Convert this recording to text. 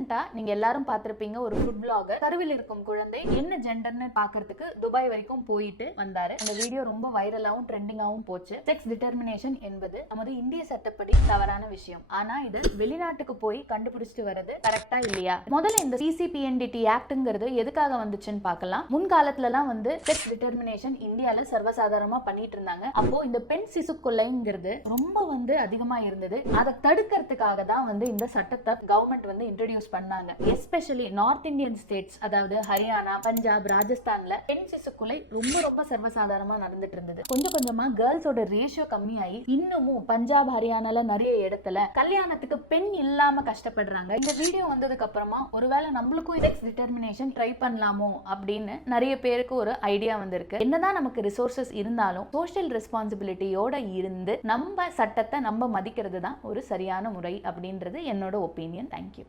ரீசெண்டா நீங்க எல்லாரும் பார்த்திருப்பீங்க, ஒரு ஃபுட் பிளாகர் கருவில் இருக்கும் குழந்தை என்ன ஜெண்டர்னு பாக்குறதுக்கு துபாய் வரைக்கும் போயிட்டு வந்தாரு. அந்த வீடியோ ரொம்ப வைரலாவும் ட்ரெண்டிங்காவும் போச்சு. செக்ஸ் டிட்டர்மினேஷன் என்பது நமது இந்திய சட்டப்படி தவறான விஷயம். ஆனா இது வெளிநாட்டுக்கு போய் கண்டுபிடிச்சிட்டு வர்றது கரெக்டா இல்லையா? முதல்ல இந்த CCPNDT ஆக்ட்ங்கிறது எதுக்காக வந்துச்சுன்னு பார்க்கலாம். முன்காலத்துல எல்லாம் செக்ஸ் டிட்டர்மினேஷன் இந்தியால சர்வசாதாரணமா பண்ணிட்டு இருந்தாங்க. அப்போ இந்த பெண் சிசு கொலைங்கிறது ரொம்ப அதிகமா இருந்தது. அதை தடுக்கிறதுக்காக தான் இந்த சட்டத்தை கவர்மெண்ட் இன்ட்ரோடியூஸ் பண்ணாங்க. எஸ்பெஷலி நார்த் இந்தியன் ஸ்டேட்ஸ், அதாவது ஹரியானா, பஞ்சாப், ராஜஸ்தான்ல பெண் சிசு கொலை ரொம்ப ரொம்ப சர்வசாதாரணமா நடந்துட்டு இருந்தது. கொஞ்சம் கொஞ்சமா கேர்ள்ஸோட ரேஷியோ கம்மியாகி இன்னமும் பஞ்சாப், ஹரியானால நிறைய இடத்துல கல்யாணத்துக்கு பெண் இல்லாம கஷ்டப்படுறாங்க. இந்த வீடியோ வந்ததுக்கு அப்புறமா ஒருவேளை நம்மளுக்கும் செக்ஸ் டிட்டர்மினேஷன் ட்ரை பண்ணலாமோ அப்படின்னு நிறைய பேருக்கு ஒரு ஐடியா வந்திருக்கு. என்னதான் நமக்கு ரிசோர்சஸ் இருந்தாலும் சோஷியல் ரெஸ்பான்சிபிலிட்டியோட இருந்து நம்ம சட்டத்தை நம்ம மதிக்கிறது தான் ஒரு சரியான முறை அப்படின்றது என்னோட ஒப்பீனியன். தேங்க்யூ.